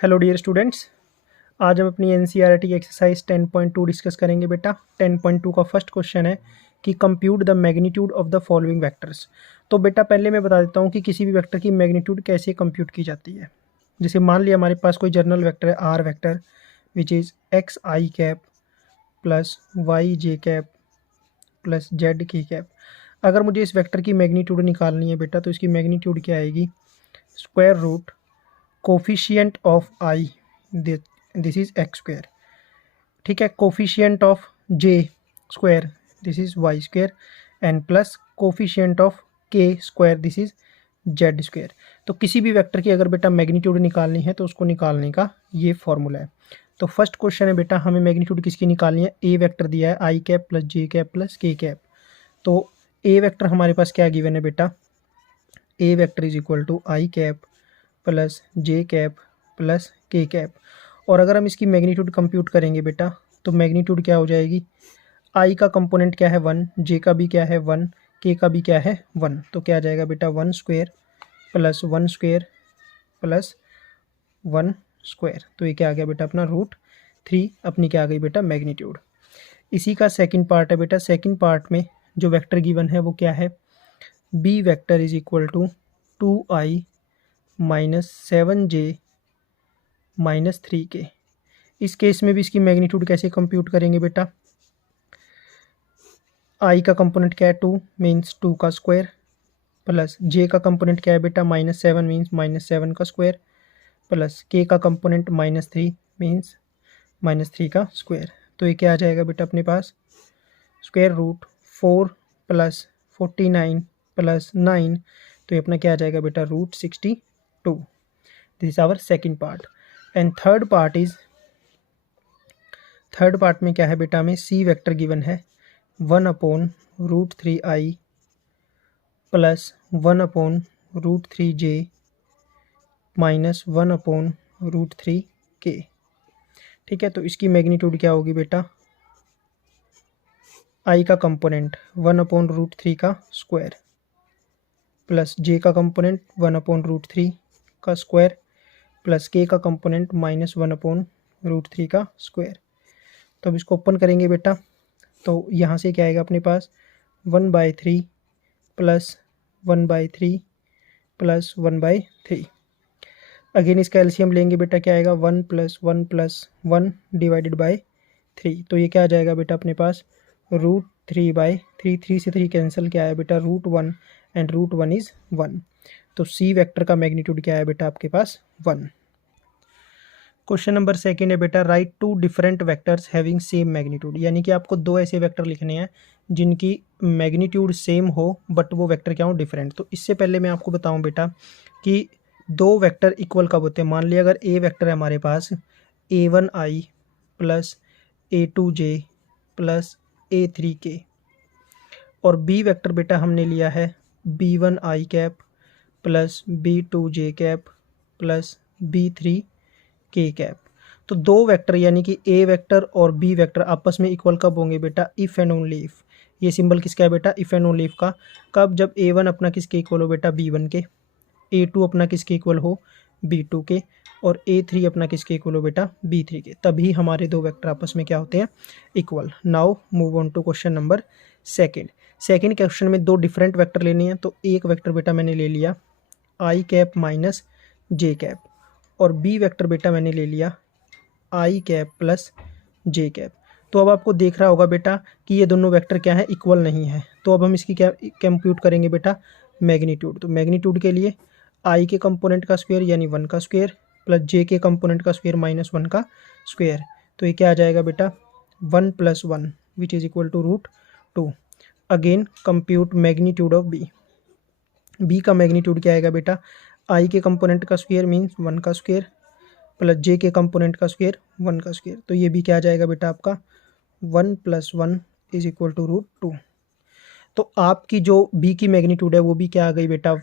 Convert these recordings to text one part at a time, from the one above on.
Hello dear students. आज हम अपनी एनसीईआरटी की एक्सरसाइज 10.2 डिस्कस करेंगे बेटा। 10.2 का फर्स्ट क्वेश्चन है कि compute the magnitude of the following vectors. तो बेटा पहले मैं बता देता हूँ कि किसी भी वेक्टर की मैग्नीट्यूड कैसे कंप्यूट की जाती है। जैसे मान लिया हमारे पास कोई जर्नल वेक्टर है R vector which is x i cap plus y j cap plus z k cap. अगर मुझे इस वेक्टर की मैग्नीट्यूड निकालनी है बेटा तो इसकी मैग्नीट्यूड क्या आएगी, square root coefficient of i, this is x square, ठीक है, coefficient of j square this is y square and plus coefficient of k square this is z square. तो किसी भी वेक्टर की अगर बेटा मैग्नीट्यूड निकालनी है तो उसको निकालने का ये फॉर्मूला है। तो फर्स्ट क्वेश्चन है बेटा हमें मैग्नीट्यूड किसकी निकालनी है। ए वेक्टर दिया है i cap plus j cap plus k cap. तो ए वेक्टर हमारे पास क्या गिवन है बेटा, a vector is equal to i cap plus j cap plus k cap. और अगर हम इसकी मैग्नीट्यूड कंप्यूट करेंगे बेटा तो मैग्नीट्यूड क्या हो जाएगी, आई का कंपोनेंट क्या है 1, जे का भी क्या है 1, के का भी क्या है 1। तो क्या आ जाएगा बेटा 1 square plus 1 square plus 1 square. तो ये क्या आ गया बेटा अपना √3 अपनी क्या आ गई बेटा मैग्नीट्यूड। इसी का सेकंड पार्ट है बेटा। सेकंड पार्ट में जो वेक्टर गिवन है वो क्या है, B vector is equal to 2i minus 7j minus 3k। इस केस में भी इसकी मैग्नीट्यूड कैसे कंप्यूट करेंगे बेटा, आई का कंपोनेंट क्या है 2 मीन्स 2 का स्क्वायर प्लस जे का कंपोनेंट क्या है बेटा -7 मीन्स -7 का स्क्वायर प्लस के का कंपोनेंट -3 मीन्स -3 का स्क्वायर। तो ये क्या आ जाएगा बेटा अपने पास, स्क्वायर रूट 4 प्लस 49 प्लस 9। तो ये अपना क्या आ जाएगा बेटा √62। This is our second part. And third part में क्या है बेटा, हमें सी वेक्टर गिवन है 1/√3i plus 1/√3j minus 1/√3k। ठीक है, तो इसकी मैग्नीट्यूड क्या होगी बेटा, आई का कंपोनेंट 1/√3 का स्क्वायर प्लस जे का कंपोनेंट 1/√3 का स्क्वायर प्लस के का कंपोनेंट -1/√3 का स्क्वायर। तो अब इसको ओपन करेंगे बेटा तो यहाँ से क्या आएगा अपने पास 1/3 प्लस 1/3 प्लस 1/3। अगेन इसका एलसीएम लेंगे बेटा क्या आएगा 1 प्लस 1 प्लस 1 डिवाइडेड बाय 3। तो ये क्या आ जाएगा बेटा अपने पास √3/3। 3 से 3 कैंसिल, क्या आया बेटा √1 एंड √1 इज 1। तो सी वेक्टर का मैग्नीट्यूड क्या है बेटा आपके पास 1। क्वेश्चन नंबर सेकंड है बेटा, right 2 different vectors having same magnitude. यानी कि आपको दो ऐसे वेक्टर लिखने हैं जिनकी मैग्नीट्यूड सेम हो बट वो वेक्टर क्या हो डिफरेंट। तो इससे पहले मैं आपको बताऊं बेटा कि दो वेक्टर इक्वल कब होते हैं। मान लिया अगर ए वेक्टर है हमारे पास a1i plus a2j plus a3k और बी वेक्टर बेटा हमने लिया है b1i cap plus b2j cap plus b3k cap. तो दो वेक्टर यानी कि ए वेक्टर और बी वेक्टर आपस में इक्वल कब होंगे बेटा, इफ़ एंड ओनली इफ़। ये सिंबल किसका है बेटा, इफ़ एंड ओनली इफ़ का। कब, जब a1 अपना किसके इक्वल हो बेटा b1 के, a2 अपना किसके इक्वल हो b2 के और a3 अपना किसके इक्वल हो बेटा b3 के, तभी हमारे दो वेक्टर आपस में क्या होते हैं equal. Now move on to question number second question में दो डिफरेंट वेक्टर लेने हैं। तो एक वेक्टर बेटा मैंने ले लिया आई कैप माइनस जे कैप और बी वेक्टर बेटा मैंने ले लिया आई कैप प्लस जे कैप। तो अब आपको देख रहा होगा बेटा कि ये दोनों वेक्टर क्या है इक्वल नहीं है। तो अब हम इसकी क्या कंप्यूट करेंगे बेटा मैग्नीट्यूड। तो मैग्नीट्यूड के लिए आई के कंपोनेंट का स्क्वायर यानी 1 का स्क्वायर प्लस जे के कंपोनेंट का स्क्वायर -1 का स्क्वायर। तो ये क्या आ जाएगा बेटा 1 + 1 which is equal to √2। Again compute magnitude of B का मैग्नीट्यूड क्या आएगा बेटा, आई के कंपोनेंट का स्क्वायर मीन्स 1 का स्क्वायर प्लस जे के कंपोनेंट का स्क्वायर 1 का स्क्वायर। तो ये भी क्या आ जाएगा बेटा आपका 1 + 1 इज इक्वल टू √2। तो आपकी जो बी की मैग्नीट्यूड है वो भी क्या आ गई बेटा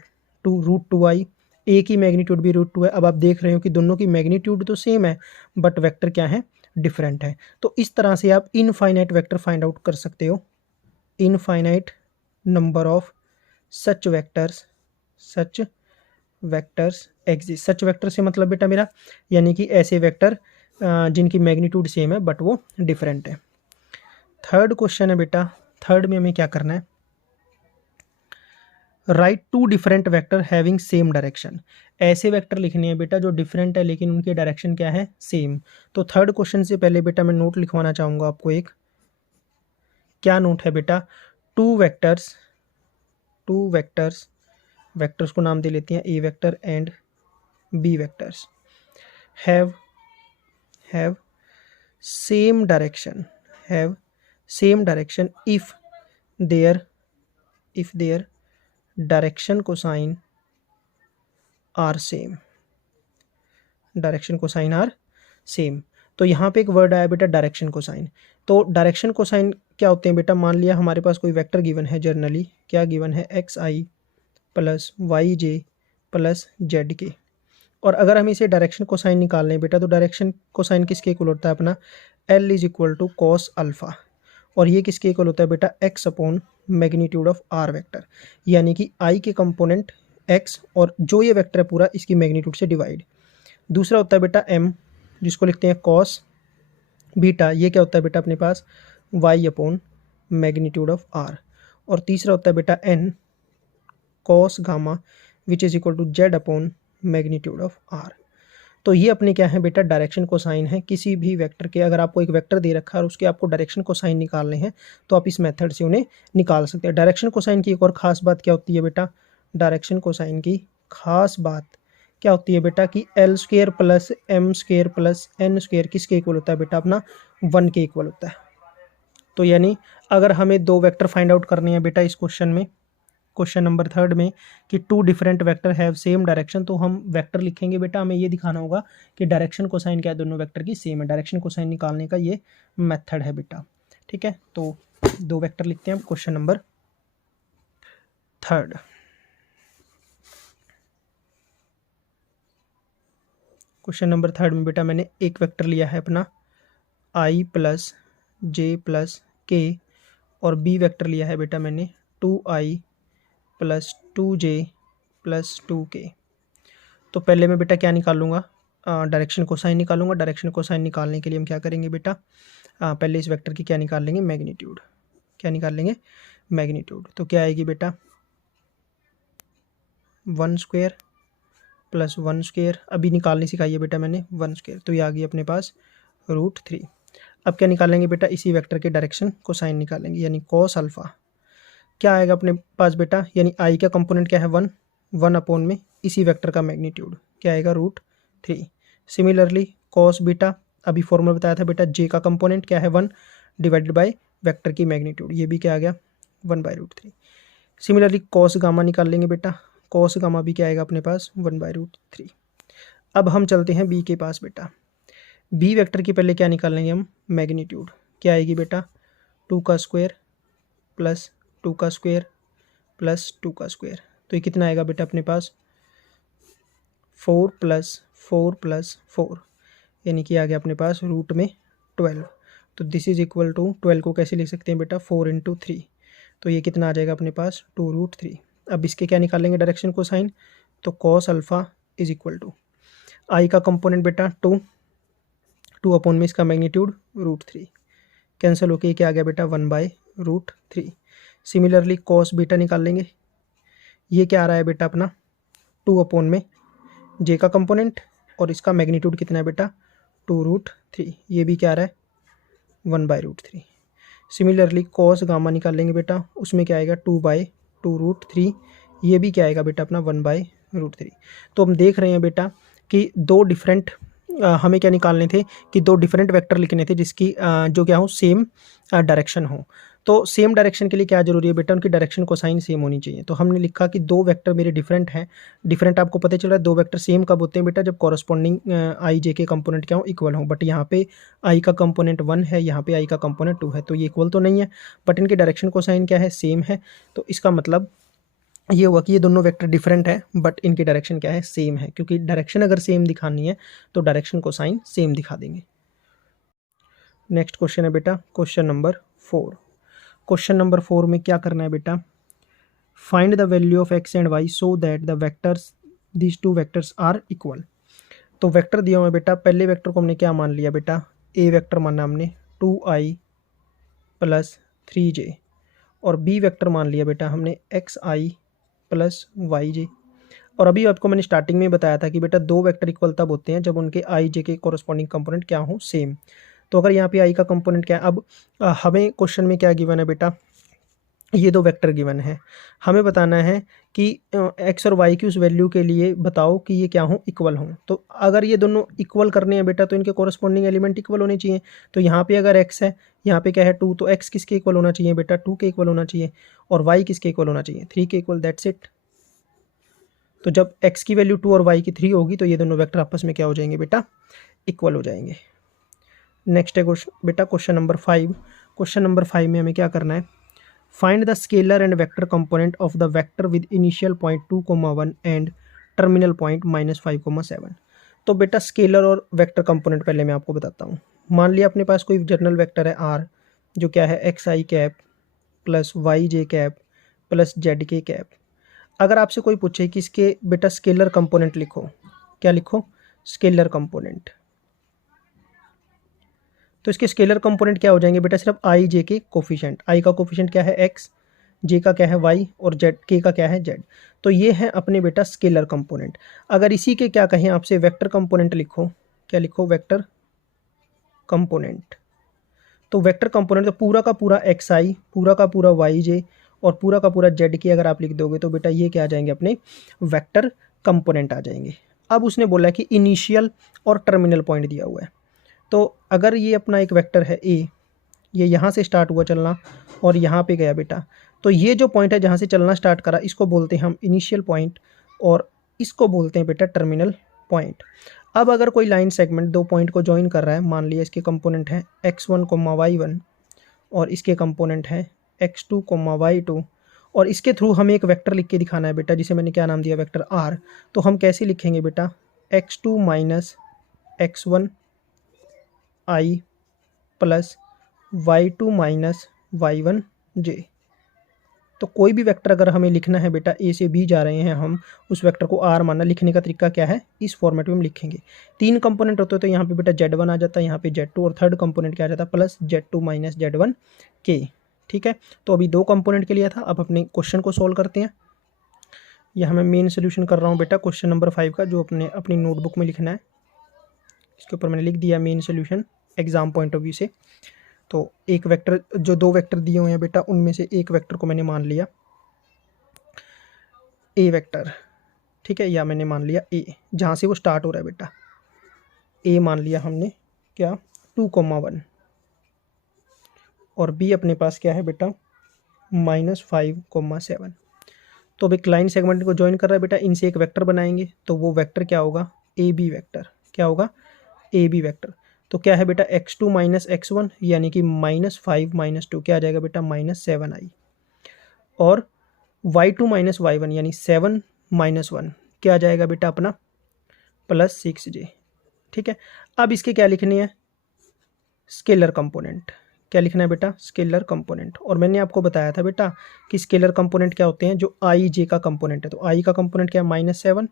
√2i। ए की मैग्नीट्यूड भी √2 है। अब आप देख रहे हो कि दोनों की मैग्नीट्यूड तो सेम है बट वेक्टर क्या है डिफरेंट है। तो इस तरह से आप इनफाइनाइट वेक्टर फाइंड आउट कर सकते हो, infinite number of such vectors exist. Such vector से मतलब बेटा मेरा यानी कि ऐसे वेक्टर जिनकी मैग्नीट्यूड सेम है बट वो डिफरेंट है। थर्ड क्वेश्चन है बेटा, थर्ड में हमें क्या करना है, write two different vector having same direction. ऐसे वेक्टर लिखने हैं बेटा जो डिफरेंट है लेकिन उनके डायरेक्शन क्या है, सेम। तो थर्ड क्वेश्चन से पहले बेटा मैं नोट लिखवाना चाहूंगा आपको एक, क्या नोट है बेटा, टू वेक्टर्स वेक्टर्स को नाम दे लेते हैं a vector and b vectors, have same direction if their direction cosine are same. तो यहाँ पे एक वर्ड आया बेटा डायरेक्शन कोसाइन। तो डायरेक्शन कोसाइन क्या होते हैं बेटा, मान लिया हमारे पास कोई वेक्टर गिवन है, जनरली क्या गिवन है, x i plus y j plus z k, और अगर हम इसे डायरेक्शन कोसाइन निकाल लें बेटा, तो डायरेक्शन कोसाइन किसके इक्वल होता है अपना, L is equal to cos alpha, और ये किसके इक्वल होता है बेटा, x upon magnitude of R vector, यानी कि आई के कंपोनेंट एक्स और जो ये वेक्टर है पूरा इसकी मैग्नीट्यूड से डिवाइड। दूसरा होता है बेटा एम, जिसको लिखते हैं कॉस बीटा, ये क्या होता है बेटा अपने पास, y upon magnitude of r. और तीसरा होता है बेटा n, cos gamma which is equal to z upon magnitude of r. तो ये अपने क्या है बेटा, डायरेक्शन कोसाइन है किसी भी वेक्टर के। अगर आपको एक वेक्टर दे रखा है और उसके आपको डायरेक्शन कोसाइन निकालने हैं तो आप इस मेथड से उन्हें निकाल सकते हैं। डायरेक्शन कोसाइन की एक और ख़ास बात क्या होती है बेटा, डायरेक्शन कोसाइन की खास बात क्या होती है बेटा कि L square plus M square plus N square किसके इक्वल होता है बेटा, अपना 1 के इक्वल होता है। तो यानी अगर हमें दो वेक्टर फाइंड आउट करने हैं बेटा इस क्वेश्चन में, क्वेश्चन नंबर थर्ड में, कि two different vector have same direction, तो हम वेक्टर लिखेंगे बेटा, हमें ये दिखाना होगा कि डायरेक्शन कोसाइन क्या है, दोनों वेक्टर की सेम है। डायरेक्शन कोसाइन निकालने का ये मेथड है बेटा, ठीक है। तो दो वेक्टर लिखते हैं question number third. Question number third में बेटा मैंने एक वेक्टर लिया है अपना आई प्लस जे प्लस के, और बी वेक्टर लिया है बेटा मैंने 2i plus 2j plus 2k। तो पहले मैं बेटा क्या निकालूंगा, डायरेक्शन कोसाइन निकालूंगा। डायरेक्शन कोसाइन निकालने के लिए हम क्या करेंगे बेटा, पहले इस वेक्टर की क्या निकाल लेंगे, मैग्नीट्यूड। क्या निकाल लेंगे, मैग्नीट्यूड। तो क्या आएगी बेटा, 1 स्क्वायर प्लस 1 स्क्वायर, अभी निकालनी सिखाई है बेटा मैंने 1 स्क्वायर, तो ये आ गई अपने पास √3। अब क्या निकालेंगे बेटा, इसी वेक्टर के डायरेक्शन कोसाइन निकालेंगे, यानी कॉस अल्फा। क्या आएगा अपने पास बेटा, यानी आई का कंपोनेंट क्या है 1 अपॉन में इसी वेक्टर का मैग्नीट्यूड क्या आएगा, √3। सिमिलरली कॉस बीटा, अभी फॉर्मूला बताया था बेटा, जे का कंपोनेंट क्या है 1 डिवाइडेड बाय वेक्टर की मैग्नीट्यूड, ये भी क्या आ गया 1/√3। सिमिलरली कॉस गामा निकाल लेंगे बेटा, कॉस गामा भी क्या आएगा अपने पास 1/√3। अब हम चलते हैं बी के पास बेटा, बी वेक्टर की पहले क्या निकाल लेंगे हम, मैग्नीट्यूड। क्या आएगी बेटा, 2 का स्क्वायर प्लस 2 का स्क्वायर प्लस 2 का स्क्वायर, तो ये कितना आएगा बेटा अपने पास 4 प्लस 4, यानी कि आ गया अपने पास रूट में 12। तो दिस इज इक्वल टू 12 को कैसे लिख सकते हैं बेटा, 4 × 3, तो ये कितना आ जाएगा अपने पास 2√3। अब इसके क्या निकालेंगे डायरेक्शन को साइन, तो cos alpha is equal to i का कंपोनेंट बेटा 2 अपॉन में इसका मैग्नीट्यूड √3, कैंसिल होके क्या आ गया बेटा 1/√3। सिमिलरली कॉस बीटा निकाल लेंगे, ये क्या आ रहा है बेटा अपना 2 अपॉन में जे का कंपोनेंट और इसका मैग्नीट्यूड कितना है बेटा 2√3, ये भी क्या आ रहा है 1/√3। सिमिलरली कॉस गामा निकाल लेंगे बेटा, उसमें क्या आएगा 2/2√3, ये भी क्या आएगा बेटा अपना 1/√3। तो हम देख रहे हैं बेटा कि दो डिफरेंट हमें क्या निकालने थे कि दो डिफरेंट वेक्टर लिखने थे जिसकी जो क्या हो सेम डायरेक्शन हो। तो सेम डायरेक्शन के लिए क्या जरूरी है बेटा, उनकी डायरेक्शन कोसाइन सेम होनी चाहिए। तो हमने लिखा कि दो वेक्टर मेरे डिफरेंट हैं। डिफरेंट आपको पता चल रहा है, दो वेक्टर सेम कब होते हैं बेटा, जब कॉरस्पॉन्डिंग आई जे के कंपोनेंट क्या हो, इक्वल हो। बट यहाँ पे आई का कंपोनेंट 1 है, यहाँ पे आई का कंपोनेंट 2 है, तो ये इक्वल तो नहीं है, बट इनकी डायरेक्शन कोसाइन क्या है, सेम है। तो इसका मतलब ये हुआ कि ये दोनों वेक्टर डिफरेंट है बट इनकी डायरेक्शन क्या है, सेम है। क्योंकि डायरेक्शन अगर सेम दिखानी है तो डायरेक्शन कोसाइन सेम दिखा देंगे। नेक्स्ट क्वेश्चन है बेटा क्वेश्चन नंबर 4। क्वेश्चन नंबर 4 में क्या करना है बेटा, find the value of x and y so that the vectors these two vectors are equal. तो वेक्टर दिया हुआ है बेटा, पहले वेक्टर को हमने क्या मान लिया बेटा, ए वेक्टर माना हमने 2i प्लस 3j, और बी वेक्टर मान लिया बेटा हमने xi प्लस yj। और अभी आपको मैंने स्टार्टिंग में बताया था कि बेटा दो वेक्टर इक्वल तब होते हैं जब उनके आई जे के कोरस्पॉन्डिंग कंपोनेंट क्या हो, सेम। तो अगर यहाँ पे आई का कंपोनेंट क्या है, अब हमें क्वेश्चन में क्या गिवन है बेटा, ये दो वेक्टर गिवन है, हमें बताना है कि एक्स और वाई की उस वैल्यू के लिए बताओ कि ये क्या हो, इक्वल हों। तो अगर ये दोनों इक्वल करने हैं बेटा तो इनके कोरस्पॉन्डिंग एलिमेंट इक्वल होने चाहिए। तो यहाँ पे अगर एक्स है, यहाँ पे क्या है 2, तो एक्स किसके इक्वल होना चाहिए बेटा, 2 के इक्वल होना चाहिए, और वाई किसके इक्वल होना चाहिए, 3 के इक्वल, दैट्स इट। तो जब x की वैल्यू 2 और y की 3 होगी तो ये दोनों वेक्टर आपस में क्या हो जाएंगे बेटा, इक्वल हो जाएंगे। नेक्स्ट है बेटा क्वेश्चन नंबर 5। क्वेश्चन नंबर 5 में हमें क्या करना है, find the scalar and vector component of the vector with initial point 2,1 and terminal point -5,7। तो बेटा स्केलर और वेक्टर कंपोनेंट पहले मैं आपको बताता हूँ। मान लिया अपने पास कोई जनरल वेक्टर है r, जो क्या है xi cap plus yj cap plus zk cap. अगर आपसे कोई पूछे कि इसके बेटा स्केलर कंपोनेंट लिखो, क्या लिखो, स्केलर कंपोनेंट, तो इसके स्केलर कंपोनेंट क्या हो जाएंगे बेटा, सिर्फ आई जे के कोफिशिएंट। आई का कोफिशिएंट क्या है एक्स, जे का क्या है वाई, और जेड के का क्या है जेड। तो ये है अपने बेटा स्केलर कंपोनेंट। अगर इसी के क्या कहें आपसे वेक्टर कंपोनेंट लिखो, क्या लिखो, वेक्टर कंपोनेंट। तो वेक्टर कंपोनेंट तो पूरा का पूरा एक्स आई, पूरा का पूरा वाई जे और पूरा का पूरा जेड की अगर आप लिख दोगे तो बेटा ये क्या आ जाएंगे, अपने वेक्टर कंपोनेंट आ जाएंगे। अब उसने बोला कि इनिशियल और टर्मिनल पॉइंट दिया हुआ है। तो अगर ये अपना एक वेक्टर है ए, ये यहाँ से स्टार्ट हुआ चलना और यहाँ पे गया बेटा, तो ये जो पॉइंट है जहाँ से चलना स्टार्ट करा इसको बोलते हैं हम इनिशियल पॉइंट, और इसको बोलते हैं बेटा टर्मिनल पॉइंट। अब अगर कोई लाइन सेगमेंट दो पॉइंट को ज्वाइन कर रहा है, मान लिया इसके कंपोनेंट है x1, y1 और इसके कंपोनेंट है x2, y2, और इसके थ्रू हमें एक वेक्टर लिख के दिखाना है बेटा, जिसे मैंने क्या नाम दिया, वेक्टर r। तो हम कैसे लिखेंगे बेटा, x2 minus x1 i plus y2 minus y1 j। तो कोई भी वेक्टर अगर हमें लिखना है बेटा, ए से बी जा रहे हैं हम, उस वेक्टर को आर मानना, लिखने का तरीका क्या है, इस फॉर्मेट में हम लिखेंगे। तीन कंपोनेंट होते तो यहाँ पे बेटा z1 आ जाता है, यहाँ पे z2, और थर्ड कंपोनेंट क्या आ जाता, plus z2 minus z1 k। ठीक है, तो अभी दो कंपोनेंट के लिए था। अब अपने क्वेश्चन को सोल्व करते हैं। यह मैं मेन सोल्यूशन कर रहा हूँ बेटा क्वेश्चन नंबर 5 का, जो अपनी नोटबुक में लिखना है। इसके ऊपर मैंने लिख दिया main solution exam point of view से। तो एक वेक्टर, जो दो वेक्टर दिए हुए हैं बेटा, उनमें से एक वेक्टर को मैंने मान लिया ए वेक्टर, ठीक है, या मैंने मान लिया ए, जहाँ से वो स्टार्ट हो रहा है बेटा, ए मान लिया हमने क्या, 2,1, और बी अपने पास क्या है बेटा, -5,7। तो अब एक लाइन सेगमेंट को ज्वाइन कर रहा है बेटा, इनसे एक वेक्टर बनाएंगे, तो वो वेक्टर क्या होगा, ए बी वेक्टर। क्या होगा, ए बी वेक्टर। तो क्या है बेटा, x2 माइनस x1 यानी कि -5 - 2 क्या आ जाएगा बेटा, -7i, और y2 माइनस y1 यानी 7 - 1 क्या आ जाएगा बेटा अपना, +6j। ठीक है, अब इसके क्या लिखनी है, स्केलर कंपोनेंट। क्या लिखना है बेटा, स्केलर कंपोनेंट। और मैंने आपको बताया था बेटा कि स्केलर कंपोनेंट क्या होते हैं, जो आई जे का कंपोनेंट है। तो आई का कंपोनेंट क्या है, -7,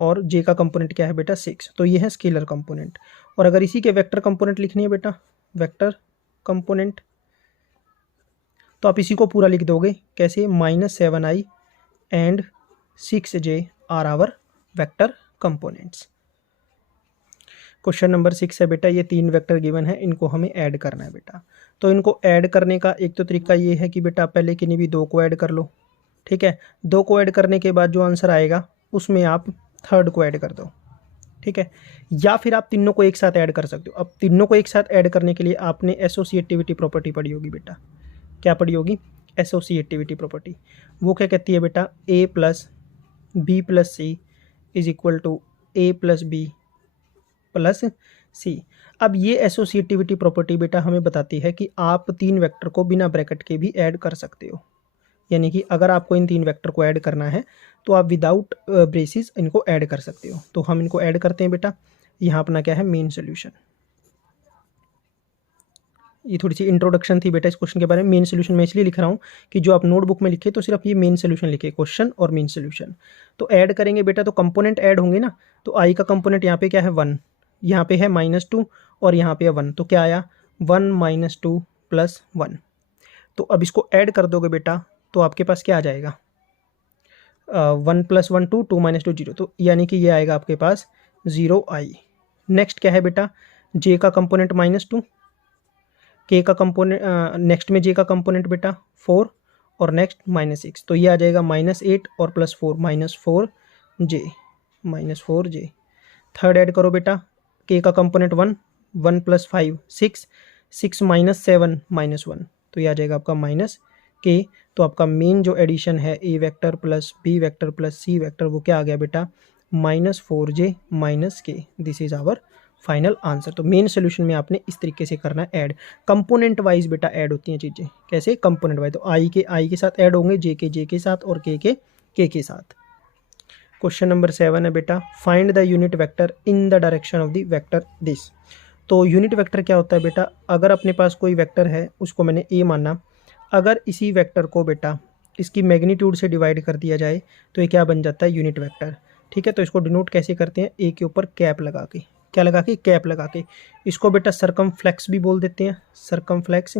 और जे का कंपोनेंट क्या है बेटा, 6। तो ये है स्केलर कंपोनेंट। और अगर इसी के वेक्टर कंपोनेंट लिखनी है बेटा, वेक्टर कंपोनेंट, तो आप इसी को पूरा लिख दोगे कैसे, -7i and 6j are our vector components. Question number 6 है बेटा, ये तीन वेक्टर गिवन है, इनको हमें ऐड करना है बेटा। तो इनको ऐड करने का एक तो तरीका ये है कि बेटा पहले किन्हीं भी दो को ऐड कर लो। ठीक है, दो को ऐड करने के बाद जो आंसर आएगा उसमें आप थर्ड को ऐड कर दो। ठीक है, या फिर आप तीनों को एक साथ ऐड कर सकते हो। अब तीनों को एक साथ ऐड करने के लिए आपने एसोसिएटिविटी प्रॉपर्टी पढ़ी होगी बेटा। क्या पढ़ी होगी, एसोसिएटिविटी प्रॉपर्टी। वो क्या कहती है बेटा, a plus b plus c is equal to a plus b plus c. अब ये एसोसिएटिविटी प्रॉपर्टी बेटा हमें बताती है कि आप तीन वेक्टर को बिना ब्रैकेट के भी ऐड कर सकते हो। यानी कि अगर आपको इन तीन वेक्टर को ऐड करना है तो आप विदाउट ब्रेसिस इनको ऐड कर सकते हो। तो हम इनको ऐड करते हैं बेटा। यहाँ अपना क्या है, मेन सोल्यूशन। ये थोड़ी सी इंट्रोडक्शन थी बेटा इस क्वेश्चन के बारे में। मेन सोल्यूशन मैं इसलिए लिख रहा हूँ कि जो आप नोटबुक में लिखे तो सिर्फ ये मेन सोल्यूशन लिखे, क्वेश्चन और मेन सोल्यूशन। तो ऐड करेंगे बेटा तो कंपोनेंट ऐड होंगे ना, तो आई का कंपोनेंट यहाँ पे क्या है 1, यहाँ पे है -2 और यहाँ पे है 1, तो क्या आया 1 - 2 + 1। तो अब इसको ऐड कर दोगे बेटा तो आपके पास क्या आ जाएगा 1 + 1 2, 2 - 2 0, तो यानी कि ये आएगा आपके पास 0i। नेक्स्ट क्या है बेटा j का कंपोनेंट -2, k का कंपोनेंट नेक्स्ट में j का कंपोनेंट बेटा 4 और नेक्स्ट -6, तो ये आ जाएगा -8 और +4 -4j -4j। थर्ड ऐड करो बेटा k का कंपोनेंट 1, 1 + 5 6, 6 - 7 -1, तो ये आ जाएगा आपका -k। तो आपका मेन जो एडिशन है a vector plus b vector plus c vector वो क्या आ गया बेटा -4j -k। This is our final answer. तो मेन सोल्यूशन में आपने इस तरीके से करना है ऐड, कंपोनेंट वाइज बेटा ऐड होती हैं चीज़ें। कैसे कंपोनेंट वाइज, तो आई के साथ ऐड होंगे, जे के साथ और के के साथ। क्वेश्चन नंबर 7 है बेटा find the unit vector in the direction of the vector this. तो यूनिट वेक्टर क्या होता है बेटा, अगर अपने पास कोई वेक्टर है उसको मैंने ए माना, अगर इसी वेक्टर को बेटा इसकी मैग्नीट्यूड से डिवाइड कर दिया जाए तो ये क्या बन जाता है यूनिट वेक्टर। ठीक है, तो इसको डिनोट कैसे करते हैं, ए के ऊपर कैप लगा के, क्या लगा के कैप लगा के। इसको बेटा सरकमफ्लेक्स भी बोल देते हैं, सरकमफ्लेक्स,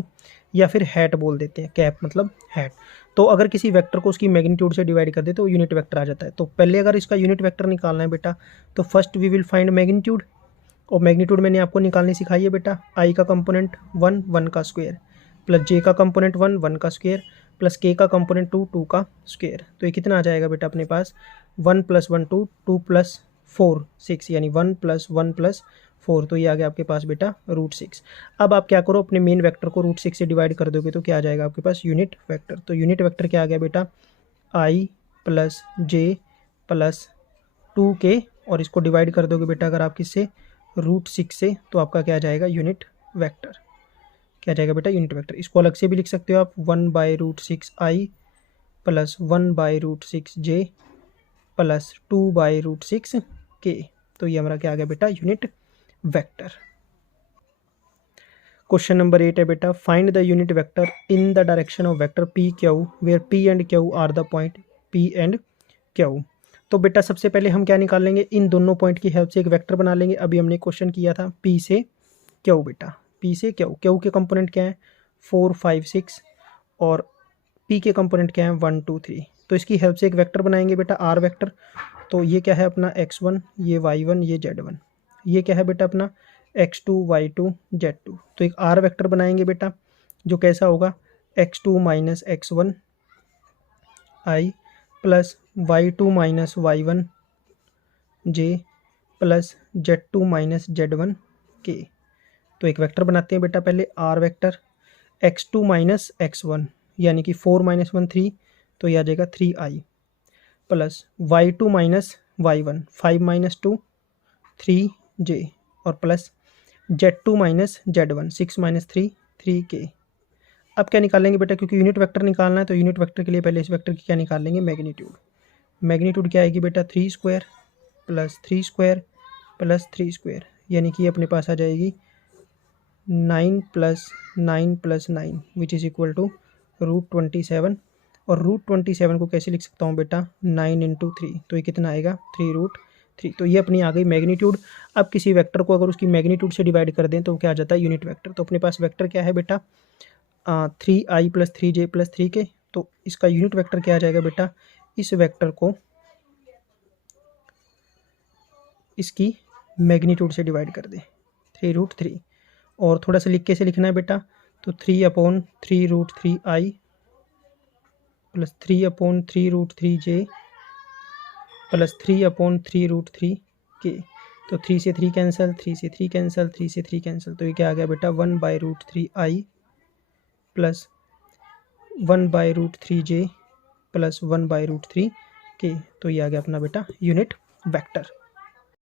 या फिर हैट बोल देते हैं, कैप मतलब हैट। तो अगर किसी वेक्टर को उसकी मैग्नीट्यूड से डिवाइड कर दे तो यूनिट वेक्टर आ जाता है। तो पहले अगर इसका यूनिट वेक्टर निकालना है बेटा तो first we will find magnitude, और मैग्नीट्यूड मैंने आपको निकालनी सिखाई है बेटा, आई का कंपोनेंट 1 1 का स्क्वायर प्लस जे का कंपोनेंट 1 1 का स्क्वायर प्लस के का कंपोनेंट 2 2 का स्क्वायर। तो ये कितना आ जाएगा बेटा अपने पास 1 + 1 2, 2 + 4 6, यानी 1 + 1 + 4, तो ये आ गया आपके पास बेटा √6। अब आप क्या करो अपने मेन वेक्टर को √6 से डिवाइड कर दोगे तो क्या आ जाएगा आपके पास यूनिट वेक्टर। तो यूनिट वेक्टर क्या आ गया बेटा आई प्लस जे प्लस 2k, और इसको डिवाइड कर दोगे बेटा अगर आप किससे √6 से, तो आपका क्या आ जाएगा यूनिट वेक्टर, क्या जाएगा बेटा यूनिट वेक्टर। इसको अलग से भी लिख सकते हो आप 1/√6i plus 1/√6j plus 2/√6k, तो ये हमारा क्या आ गया बेटा यूनिट वेक्टर। क्वेश्चन नंबर 8 है बेटा find the unit vector in the direction of vector P Q where P and Q are the point P and Q. तो बेटा सबसे पहले हम क्या निकाल लेंगे, इन दोनों पॉइंट की हेल्प से एक वेक्टर बना लेंगे। अभी हमने क्वेश्चन किया था पी से क्यू बेटा, पी से क्यू, क्यू के कंपोनेंट क्या है 4 5 6 और पी के कंपोनेंट क्या है 1 2 3। तो इसकी हेल्प से एक वेक्टर बनाएंगे बेटा आर वेक्टर। तो ये क्या है अपना x1, ये y1, ये z1, ये क्या है बेटा अपना x2 y2 z2। तो एक आर वेक्टर बनाएंगे बेटा जो कैसा होगा x2 - x1 i plus y2 - y1 j plus z2 - z1 k। तो एक वेक्टर बनाते हैं बेटा पहले आर वेक्टर x2 - x1 यानी कि 4 - 1 3, तो यह आ जाएगा 3i plus y2 - y1 5 - 2 3j और प्लस z2 - z1 6 - 3 3k। अब क्या निकालेंगे बेटा, क्योंकि यूनिट वेक्टर निकालना है तो यूनिट वेक्टर के लिए पहले इस वेक्टर की क्या निकाल लेंगे मैग्नीट्यूड। मैग्नीट्यूड क्या आएगी बेटा 3 square plus 3 square plus 3 square, यानी कि अपने पास आ जाएगी 9 + 9 + 9 विच इज़ इक्वल टू √27। और √27 को कैसे लिख सकता हूँ बेटा 9 × 3, तो ये कितना आएगा 3√3। तो ये अपनी आ गई मैग्नीट्यूड। अब किसी वेक्टर को अगर उसकी मैग्नीट्यूड से डिवाइड कर दें तो क्या आ जाता है यूनिट वेक्टर। तो अपने पास वेक्टर क्या है बेटा 3i + 3j + 3k। तो इसका यूनिट वेक्टर क्या आ जाएगा बेटा, इस वेक्टर को इसकी मैग्नीट्यूड से डिवाइड कर दें 3√3, और थोड़ा सा लिख के से लिखना है बेटा, तो 3/3√3i plus 3/3√3j plus 3/3√3k। तो 3 से 3 कैंसिल, 3 से 3 कैंसिल, 3 से 3 कैंसिल, तो ये क्या आ गया बेटा 1/√3i plus 1/√3j plus 1/√3k। तो ये आ गया अपना बेटा यूनिट वेक्टर।